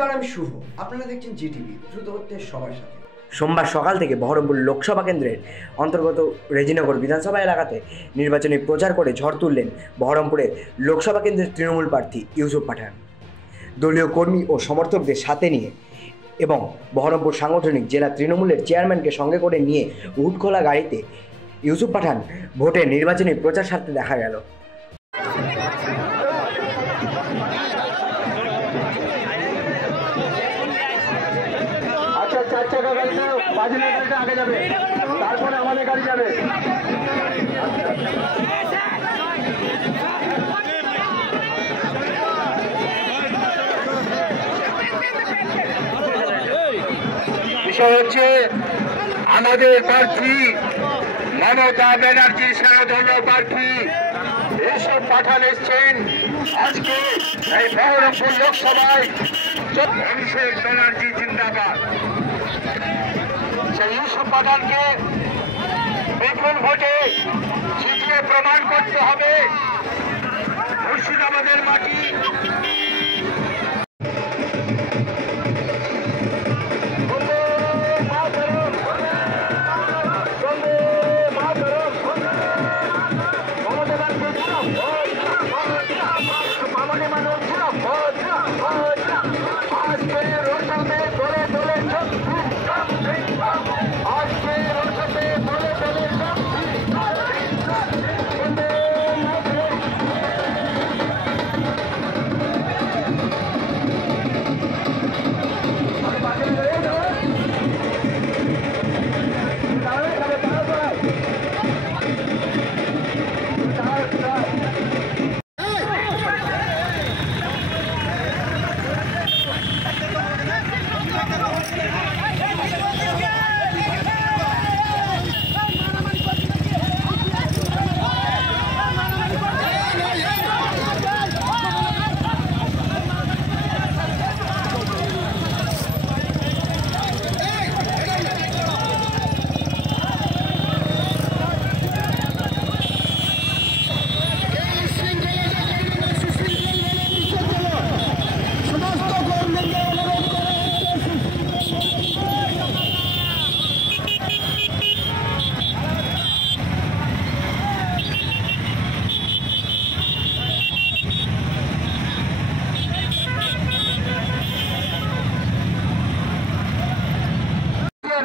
নমস্কার, আমি শুভ। আপনারা দেখছেন জিটিভি, দ্রুত হচ্ছে সবার সাথে। সোমবার সকাল থেকে বহরমপুর লোকসভা কেন্দ্রের অন্তর্গত রেজিনগর বিধানসভা এলাকাতে নির্বাচনী প্রচার করে ঝড় তুললেন বহরমপুরের লোকসভা কেন্দ্রের তৃণমূল প্রার্থী ইউসুফ পাঠান। দলীয় কর্মী ও সমর্থকদের সাথে নিয়ে এবং বহরমপুর সাংগঠনিক জেলা তৃণমূলের চেয়ারম্যানকে সঙ্গে করে নিয়ে উটখোলা গাড়িতে ইউসুফ পাঠান ভোটের নির্বাচনী প্রচার সারতে দেখা গেল। আগে যাবে, তারপরে আমাদের গাড়ি যাবে। বিষয় হচ্ছে আমাদের প্রার্থী মমতা ব্যানার্জির স্বনামধন্য প্রার্থী ইউসুফ পাঠান এসছেন আজকে এই বহরমপুর লোকসভায়। অভিষেক ব্যানার্জি জিন্দাবাদ। সেই ইউসুফ পাঠানকে বিপুল ভোটে জিতিয়ে প্রমাণ করতে হবে মুর্শিদাবাদের মাটি।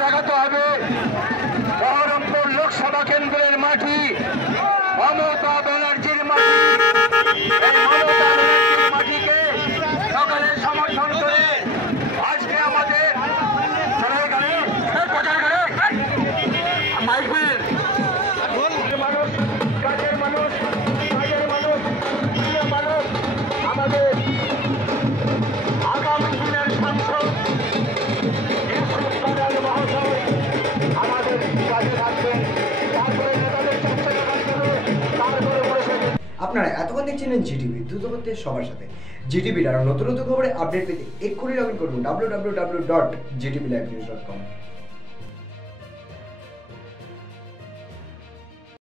দেখাতে হবে বহরমপুর লোকসভা কেন্দ্রের মাটি মমতা ব্যানার্জির মাটি। মমতা ব্যানার্জির মাটিকে সকালে সমর্থন করে আজকে আমাদের মানুষ, কাজের মানুষ, আমাদের আগামী দিনের সাংসদ আপনারা এতক্ষণ দেখছিলেন জিটিভি, দ্রুত হচ্ছে সবার সাথে। জিটিভির আরও নতুন নতুন খবরে আপডেট পেতে এক্ষুনি লগ ইন করুন www.gtblivenews.com।